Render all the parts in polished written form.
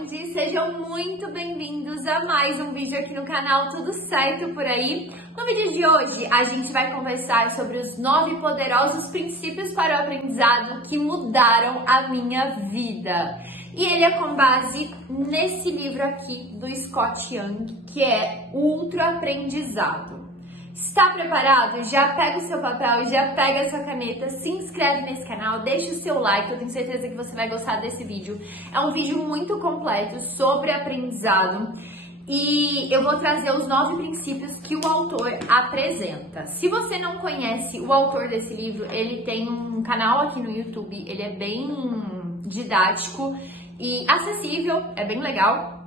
gente! Sejam muito bem-vindos a mais um vídeo aqui no canal Tudo Certo Por Aí. No vídeo de hoje, a gente vai conversar sobre os 9 poderosos princípios para o aprendizado que mudaram a minha vida. E ele é com base nesse livro aqui do Scott Young, que é Ultra Aprendizado. Está preparado? Já pega o seu papel, já pega a sua caneta, se inscreve nesse canal, deixa o seu like, eu tenho certeza que você vai gostar desse vídeo. É um vídeo muito completo sobre aprendizado e eu vou trazer os 9 princípios que o autor apresenta. Se você não conhece o autor desse livro, ele tem um canal aqui no YouTube, ele é bem didático e acessível, é bem legal.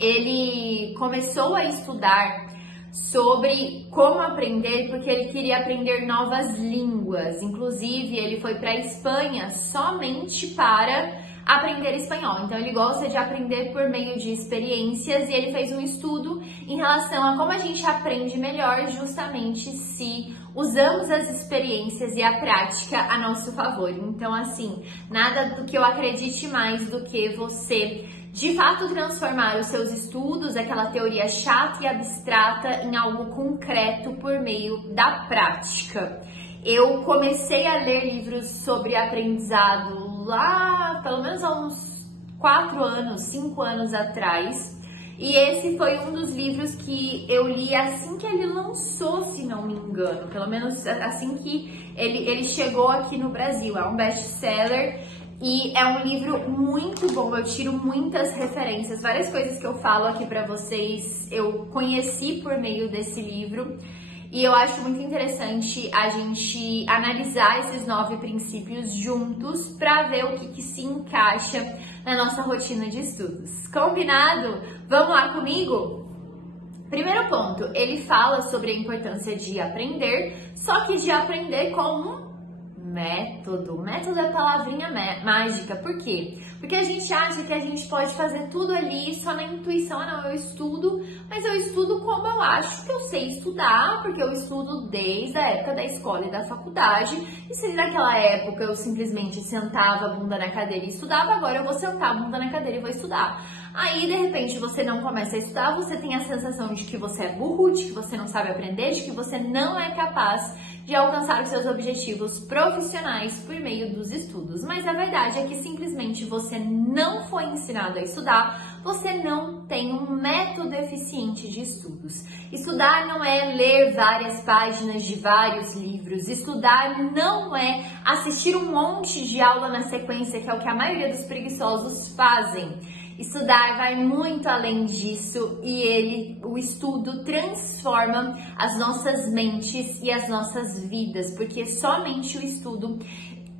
Ele começou a estudar sobre como aprender, porque ele queria aprender novas línguas. Inclusive, ele foi para a Espanha somente para aprender espanhol. Então, ele gosta de aprender por meio de experiências e ele fez um estudo em relação a como a gente aprende melhor, justamente se usamos as experiências e a prática a nosso favor. Então, assim, nada do que eu acredite mais do que você de fato transformar os seus estudos, aquela teoria chata e abstrata, em algo concreto por meio da prática. Eu comecei a ler livros sobre aprendizado lá, pelo menos há uns 4 anos, 5 anos atrás. E esse foi um dos livros que eu li assim que ele lançou, se não me engano. Pelo menos assim que ele chegou aqui no Brasil. É um best-seller. E é um livro muito bom, eu tiro muitas referências, várias coisas que eu falo aqui pra vocês eu conheci por meio desse livro. E eu acho muito interessante a gente analisar esses 9 princípios juntos pra ver o que se encaixa na nossa rotina de estudos. Combinado? Vamos lá comigo? Primeiro ponto, ele fala sobre a importância de aprender, só que de aprender com um método. Método é palavrinha mágica. Por quê? Porque a gente acha que a gente pode fazer tudo ali só na intuição. Ah, não, eu estudo, mas eu estudo como eu acho que eu sei estudar, porque eu estudo desde a época da escola e da faculdade. E se naquela época eu simplesmente sentava a bunda na cadeira e estudava, agora eu vou sentar a bunda na cadeira e vou estudar. Aí, de repente, você não começa a estudar, você tem a sensação de que você é burro, de que você não sabe aprender, de que você não é capaz de alcançar os seus objetivos profissionais por meio dos estudos. Mas a verdade é que simplesmente você não foi ensinado a estudar, você não tem um método eficiente de estudos. Estudar não é ler várias páginas de vários livros, estudar não é assistir um monte de aula na sequência, que é o que a maioria dos preguiçosos fazem. Estudar vai muito além disso e o estudo transforma as nossas mentes e as nossas vidas, porque somente o estudo,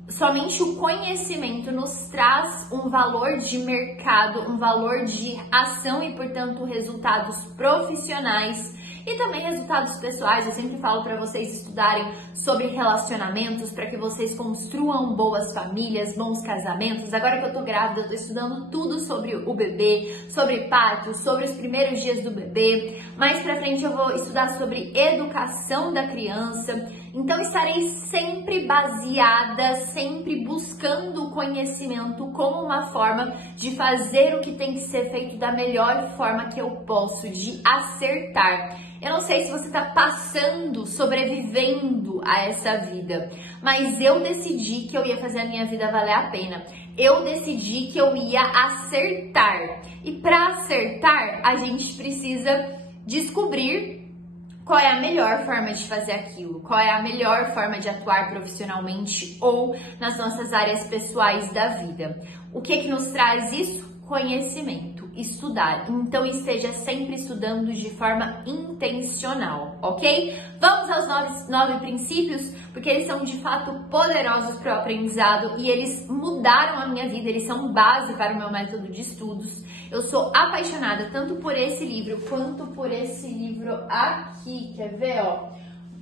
somente o conhecimento nos traz um valor de mercado, um valor de ação e, portanto, resultados profissionais e também resultados pessoais. Eu sempre falo para vocês estudarem sobre relacionamentos, para que vocês construam boas famílias, bons casamentos. Agora que eu tô grávida, eu tô estudando tudo sobre o bebê, sobre parto, sobre os primeiros dias do bebê. Mais pra frente eu vou estudar sobre educação da criança. Então estarei sempre baseada, sempre buscando o conhecimento como uma forma de fazer o que tem que ser feito da melhor forma que eu posso, de acertar. Eu não sei se você está passando, sobrevivendo a essa vida, mas eu decidi que eu ia fazer a minha vida valer a pena. Eu decidi que eu ia acertar. E para acertar, a gente precisa descobrir qual é a melhor forma de fazer aquilo, qual é a melhor forma de atuar profissionalmente ou nas nossas áreas pessoais da vida. O que nos traz isso? Conhecimento, estudar. Então esteja sempre estudando de forma intencional, ok? Vamos aos 9 princípios, porque eles são de fato poderosos para o aprendizado e eles mudaram a minha vida, eles são base para o meu método de estudos. Eu sou apaixonada tanto por esse livro quanto por esse livro aqui, quer ver, ó?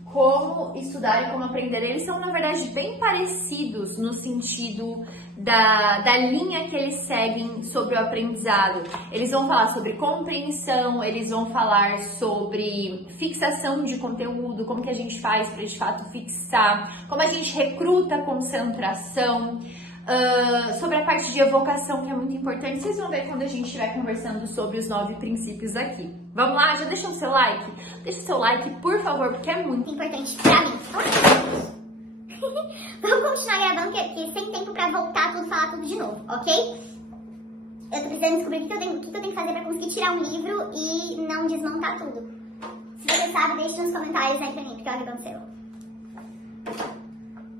Como estudar e como aprender. Eles são, na verdade, bem parecidos no sentido da linha que eles seguem sobre o aprendizado. Eles vão falar sobre compreensão, eles vão falar sobre fixação de conteúdo, como que a gente faz para, de fato, fixar, como a gente recruta concentração, sobre a parte de evocação, que é muito importante. Vocês vão ver quando a gente estiver conversando sobre os 9 princípios aqui. Vamos lá? Já deixa o seu like? Deixa o seu like, por favor, porque é muito importante pra mim. Vamos continuar gravando, porque sem tempo pra voltar tudo, falar tudo de novo, ok? Eu tô precisando descobrir o que eu tenho que fazer pra conseguir tirar um livro e não desmontar tudo. Se você sabe, deixe nos comentários aí pra mim, porque olha o que aconteceu.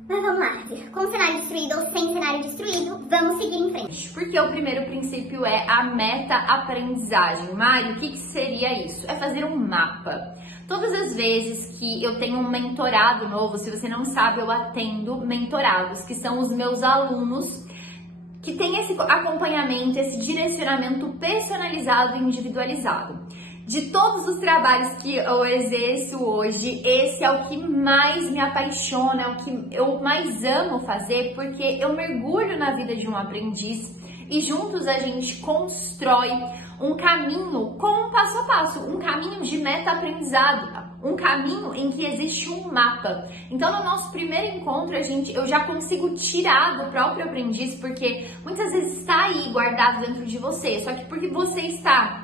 Mas vamos lá, com o cenário destruído ou sem cenário destruído, vamos seguir em frente. Porque o primeiro princípio é a meta-aprendizagem. Mari, o que seria isso? É fazer um mapa. Todas as vezes que eu tenho um mentorado novo, se você não sabe, eu atendo mentorados, que são os meus alunos que têm esse acompanhamento, esse direcionamento personalizado e individualizado. De todos os trabalhos que eu exerço hoje, esse é o que mais me apaixona, é o que eu mais amo fazer, porque eu mergulho na vida de um aprendiz e juntos a gente constrói um caminho com um passo a passo, um caminho de meta-aprendizado, um caminho em que existe um mapa. Então, no nosso primeiro encontro, eu já consigo tirar do próprio aprendiz, porque muitas vezes está aí guardado dentro de você, só que porque você está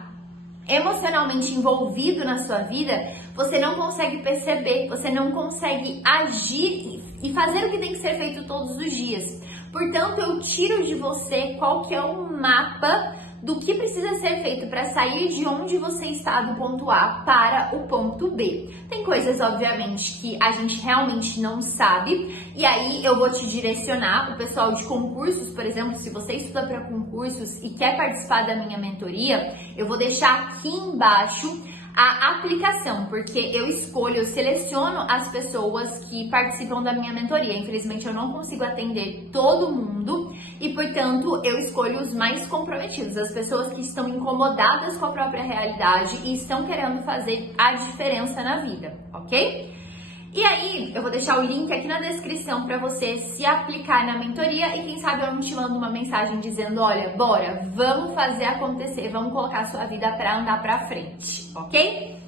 emocionalmente envolvido na sua vida, você não consegue perceber, você não consegue agir e fazer o que tem que ser feito todos os dias. Portanto, eu tiro de você qual que é o mapa do que precisa ser feito para sair de onde você está do ponto A para o ponto B. Tem coisas, obviamente, que a gente realmente não sabe, e aí eu vou te direcionar. O pessoal de concursos, por exemplo, se você estuda para concursos e quer participar da minha mentoria, eu vou deixar aqui embaixo a aplicação, porque eu seleciono as pessoas que participam da minha mentoria. Infelizmente, eu não consigo atender todo mundo e, portanto, eu escolho os mais comprometidos, as pessoas que estão incomodadas com a própria realidade e estão querendo fazer a diferença na vida, ok? E aí, eu vou deixar o link aqui na descrição para você se aplicar na mentoria e quem sabe eu não te mando uma mensagem dizendo, olha, bora, vamos fazer acontecer, vamos colocar a sua vida para andar para frente, ok?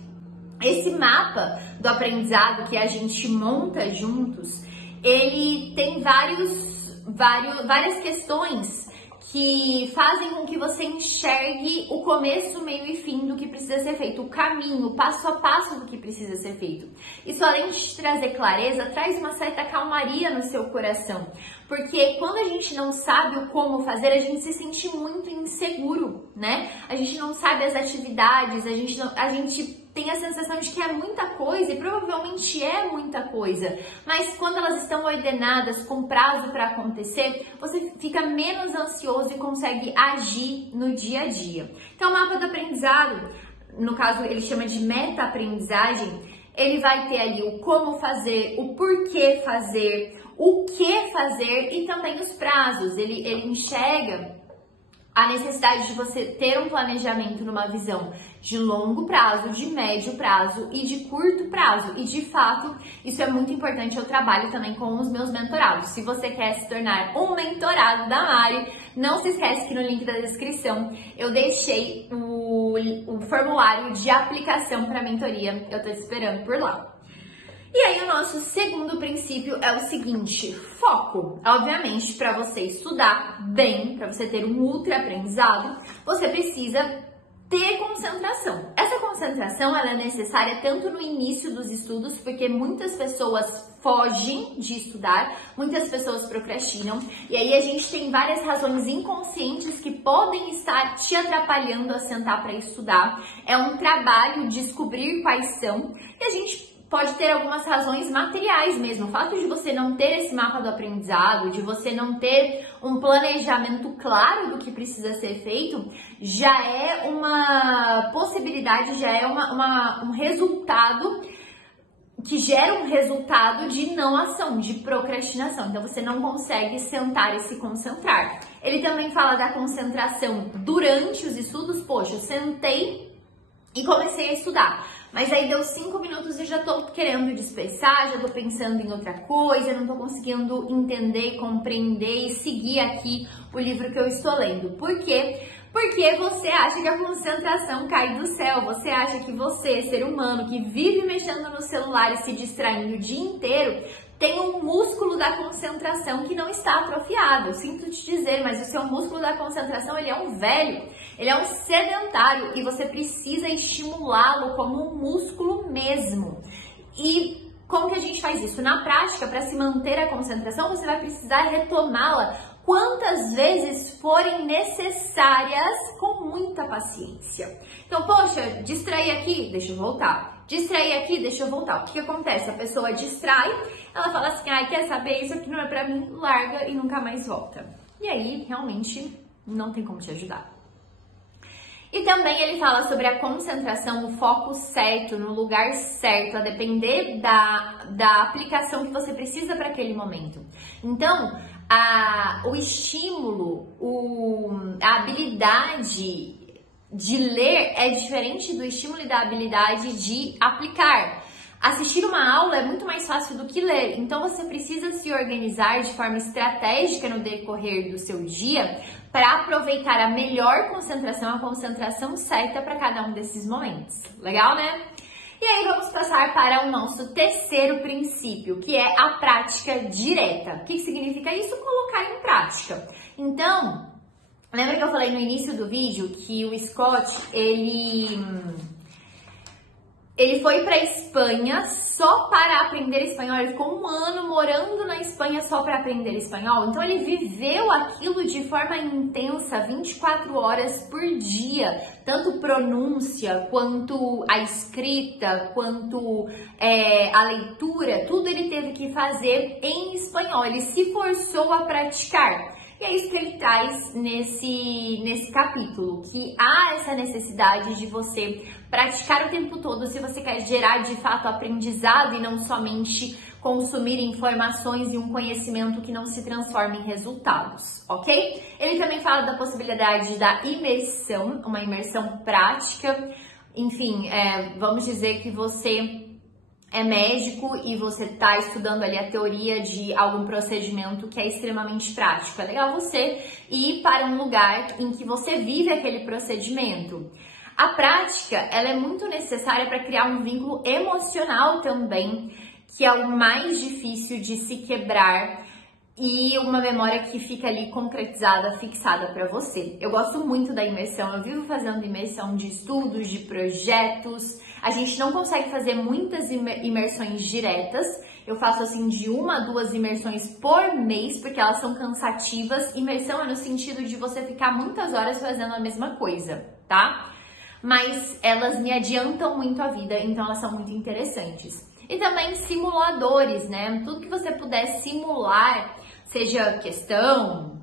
Esse mapa do aprendizado que a gente monta juntos, ele tem várias questões que fazem com que você enxergue o começo, meio e fim do que precisa ser feito, o caminho, o passo a passo do que precisa ser feito. Isso, além de te trazer clareza, traz uma certa calmaria no seu coração, porque quando a gente não sabe o como fazer, a gente se sente muito inseguro, né? A gente não sabe as atividades, a gente tem a sensação de que é muita coisa, e provavelmente é muita coisa, mas quando elas estão ordenadas, com prazo para acontecer, você fica menos ansioso e consegue agir no dia a dia. Então, o mapa do aprendizado, no caso ele chama de meta-aprendizagem, ele vai ter ali o como fazer, o porquê fazer, o que fazer e também os prazos. Ele enxerga a necessidade de você ter um planejamento numa visão de longo prazo, de médio prazo e de curto prazo. E de fato, isso é muito importante. Eu trabalho também com os meus mentorados. Se você quer se tornar um mentorado da Mari, não se esquece que no link da descrição eu deixei o formulário de aplicação para a mentoria. Eu tô te esperando por lá. E aí o nosso segundo princípio é o seguinte, foco. Obviamente, para você estudar bem, para você ter um ultra aprendizado, você precisa ter concentração. Essa concentração ela é necessária tanto no início dos estudos, porque muitas pessoas fogem de estudar, muitas pessoas procrastinam, e aí a gente tem várias razões inconscientes que podem estar te atrapalhando a sentar para estudar. É um trabalho descobrir quais são, e a gente pode ter algumas razões materiais mesmo. O fato de você não ter esse mapa do aprendizado, de você não ter um planejamento claro do que precisa ser feito, já é uma possibilidade, já é um resultado que gera um resultado de não ação, de procrastinação. Então você não consegue sentar e se concentrar. Ele também fala da concentração durante os estudos. Poxa, eu sentei e comecei a estudar. Mas aí deu 5 minutos e já tô querendo dispersar, já tô pensando em outra coisa, não tô conseguindo entender, compreender e seguir aqui o livro que eu estou lendo. Por quê? Porque você acha que a concentração cai do céu, você acha que você, ser humano, que vive mexendo no celular e se distraindo o dia inteiro, tem um músculo da concentração que não está atrofiado. Eu sinto te dizer, mas o seu músculo da concentração, ele é um velho, ele é um sedentário e você precisa estimulá-lo como um músculo mesmo. E como que a gente faz isso? Na prática, para se manter a concentração, você vai precisar retomá-la quantas vezes forem necessárias, com muita paciência. Então, poxa, distraí aqui, deixa eu voltar. Distraí aqui, deixa eu voltar. O que acontece? A pessoa distrai, ela fala assim, ai, quer saber? Isso aqui não é pra mim, larga e nunca mais volta. E aí, realmente, não tem como te ajudar. E também ele fala sobre a concentração, o foco certo, no lugar certo, a depender da aplicação que você precisa para aquele momento. Então, o estímulo, a habilidade de ler é diferente do estímulo e da habilidade de aplicar. Assistir uma aula é muito mais fácil do que ler, então você precisa se organizar de forma estratégica no decorrer do seu dia para aproveitar a melhor concentração, a concentração certa para cada um desses momentos. Legal, né? E aí vamos passar para o nosso terceiro princípio, que é a prática direta. O que significa isso? Colocar em prática. Então, lembra que eu falei no início do vídeo que o Scott, ele foi para a Espanha só para aprender espanhol, ele ficou 1 ano morando na Espanha só para aprender espanhol, então ele viveu aquilo de forma intensa, 24 horas por dia, tanto pronúncia, quanto a escrita, quanto a leitura, tudo ele teve que fazer em espanhol, ele se forçou a praticar. E é isso que ele traz nesse capítulo, que há essa necessidade de você praticar o tempo todo se você quer gerar de fato aprendizado e não somente consumir informações e um conhecimento que não se transforma em resultados, ok? Ele também fala da possibilidade da imersão, uma imersão prática, enfim, vamos dizer que você é médico e você está estudando ali a teoria de algum procedimento que é extremamente prático. É legal você ir para um lugar em que você vive aquele procedimento. A prática, ela é muito necessária para criar um vínculo emocional também, que é o mais difícil de se quebrar e uma memória que fica ali concretizada, fixada para você. Eu gosto muito da imersão, eu vivo fazendo imersão de estudos, de projetos. A gente não consegue fazer muitas imersões diretas. Eu faço assim de 1 a 2 imersões por mês, porque elas são cansativas. Imersão é no sentido de você ficar muitas horas fazendo a mesma coisa, tá? Mas elas me adiantam muito a vida, então elas são muito interessantes. E também simuladores, né? Tudo que você puder simular, seja questão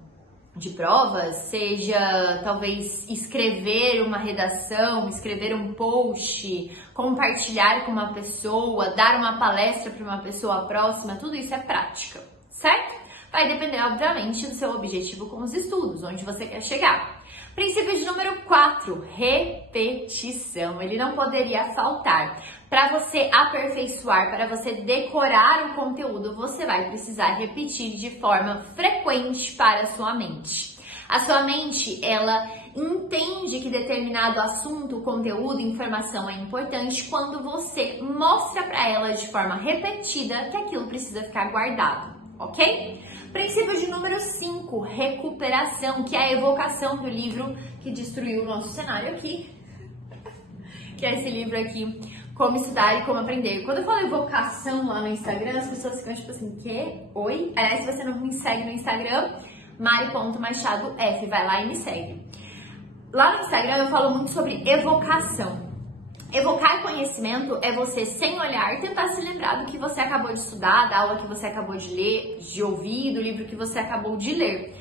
de provas, seja talvez escrever uma redação, escrever um post, compartilhar com uma pessoa, dar uma palestra para uma pessoa próxima, tudo isso é prática, certo? Vai depender, obviamente, do seu objetivo com os estudos, onde você quer chegar. Princípio de número 4, repetição. Ele não poderia faltar. Para você aperfeiçoar, para você decorar o conteúdo, você vai precisar repetir de forma frequente para a sua mente. A sua mente, ela entende que determinado assunto, conteúdo, informação é importante quando você mostra para ela de forma repetida que aquilo precisa ficar guardado, ok? Princípio de número 5, recuperação, que é a evocação do livro que destruiu o nosso cenário aqui, que é esse livro aqui, Como Estudar e Como Aprender. Quando eu falo evocação lá no Instagram, as pessoas ficam tipo assim, quê? Oi? Aliás, se você não me segue no Instagram, mari.machadof, vai lá e me segue. Lá no Instagram eu falo muito sobre evocação. Evocar conhecimento é você, sem olhar, tentar se lembrar do que você acabou de estudar, da aula que você acabou de ler, de ouvir, do livro que você acabou de ler.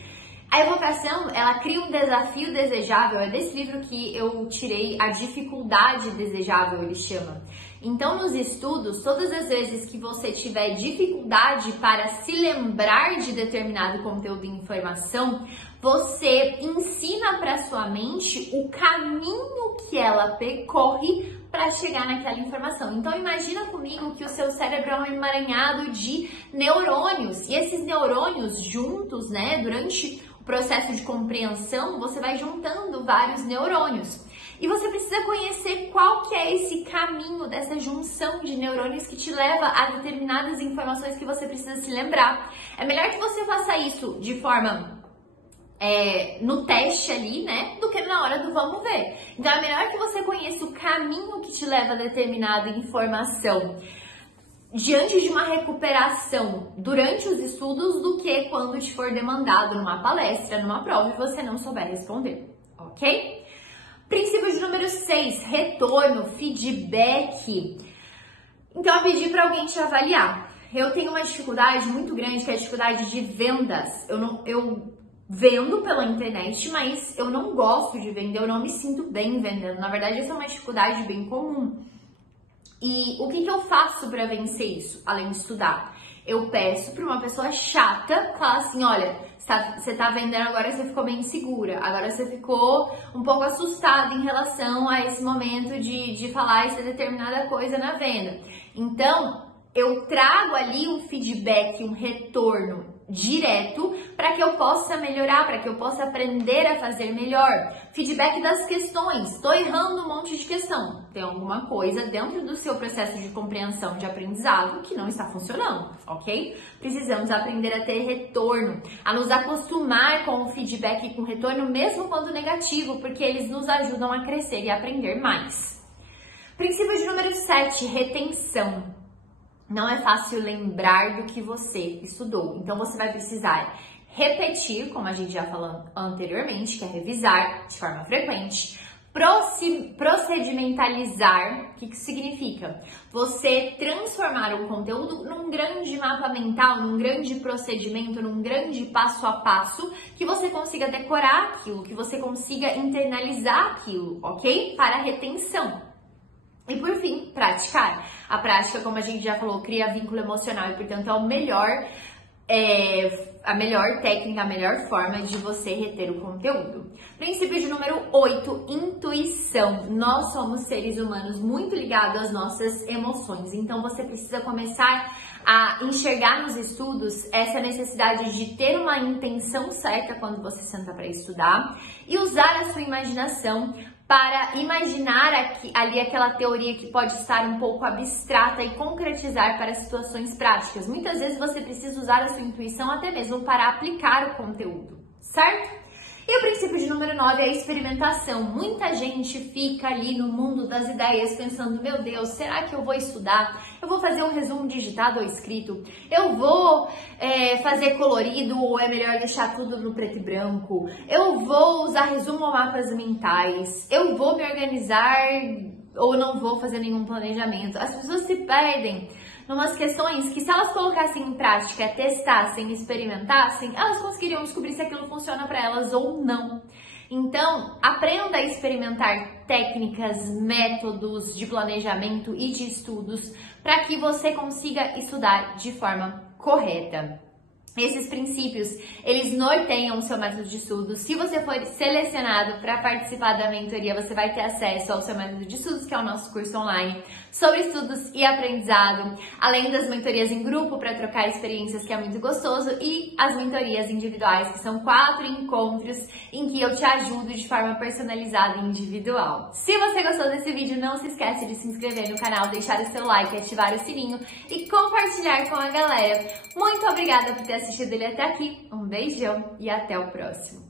A evocação, ela cria um desafio desejável, é desse livro que eu tirei a dificuldade desejável, ele chama. Então, nos estudos, todas as vezes que você tiver dificuldade para se lembrar de determinado conteúdo e informação, você ensina para sua mente o caminho que ela percorre para chegar naquela informação. Então, imagina comigo que o seu cérebro é um emaranhado de neurônios, e esses neurônios juntos, né, durante o processo de compreensão, você vai juntando vários neurônios. E você precisa conhecer qual que é esse caminho dessa junção de neurônios que te leva a determinadas informações que você precisa se lembrar. É melhor que você faça isso de forma no teste ali, né, do que na hora do vamos ver. Então é melhor que você conheça o caminho que te leva a determinada informação diante de uma recuperação durante os estudos do que quando te for demandado numa palestra, numa prova e você não souber responder, ok? Princípio de número 6, retorno, feedback. Então eu pedi para alguém te avaliar. Eu tenho uma dificuldade muito grande, que é a dificuldade de vendas. Eu vendo pela internet, mas eu não gosto de vender, eu não me sinto bem vendendo. Na verdade, essa é uma dificuldade bem comum. E o que eu faço para vencer isso, além de estudar? Eu peço para uma pessoa chata falar assim, olha, você tá vendendo agora, você ficou bem insegura, agora você ficou um pouco assustada em relação a esse momento de falar essa determinada coisa na venda. Então, eu trago ali um feedback, um retorno direto para que eu possa melhorar, para que eu possa aprender a fazer melhor. Feedback das questões. Estou errando um monte de questão. Tem alguma coisa dentro do seu processo de compreensão, de aprendizado que não está funcionando, ok? Precisamos aprender a ter retorno, a nos acostumar com o feedback e com o retorno, mesmo quando negativo, porque eles nos ajudam a crescer e a aprender mais. Princípio de número 7, retenção. Não é fácil lembrar do que você estudou, então você vai precisar repetir, como a gente já falou anteriormente, que é revisar de forma frequente, procedimentalizar. O que isso significa? Você transformar o conteúdo num grande mapa mental, num grande procedimento, num grande passo a passo, que você consiga decorar aquilo, que você consiga internalizar aquilo, ok? Para a retenção. E por fim, praticar. A prática, como a gente já falou, cria vínculo emocional e, portanto, a melhor técnica, a melhor forma de você reter o conteúdo. Princípio de número 8, intuição. Nós somos seres humanos muito ligados às nossas emoções, então você precisa começar a enxergar nos estudos essa necessidade de ter uma intenção certa quando você senta para estudar e usar a sua imaginação para imaginar ali aquela teoria que pode estar um pouco abstrata e concretizar para situações práticas. Muitas vezes você precisa usar a sua intuição até mesmo para aplicar o conteúdo, certo? E o princípio de número 9 é a experimentação. Muita gente fica ali no mundo das ideias pensando, meu Deus, será que eu vou estudar? Eu vou fazer um resumo digitado ou escrito? Eu vou fazer colorido ou é melhor deixar tudo no preto e branco? Eu vou usar resumo ou mapas mentais? Eu vou me organizar ou não vou fazer nenhum planejamento? As pessoas se perdem numas questões que, se elas colocassem em prática, testassem, experimentassem, elas conseguiriam descobrir se aquilo funciona para elas ou não. Então, aprenda a experimentar técnicas, métodos de planejamento e de estudos para que você consiga estudar de forma correta. Esses princípios, eles norteiam o seu método de estudo. Se você for selecionado para participar da mentoria, você vai ter acesso ao seu método de estudos, que é o nosso curso online sobre estudos e aprendizado, além das mentorias em grupo para trocar experiências, que é muito gostoso, e as mentorias individuais, que são 4 encontros em que eu te ajudo de forma personalizada e individual. Se você gostou desse vídeo, não se esquece de se inscrever no canal, deixar o seu like, ativar o sininho e compartilhar com a galera. Muito obrigada por ter assistido ele até aqui. Um beijão e até o próximo.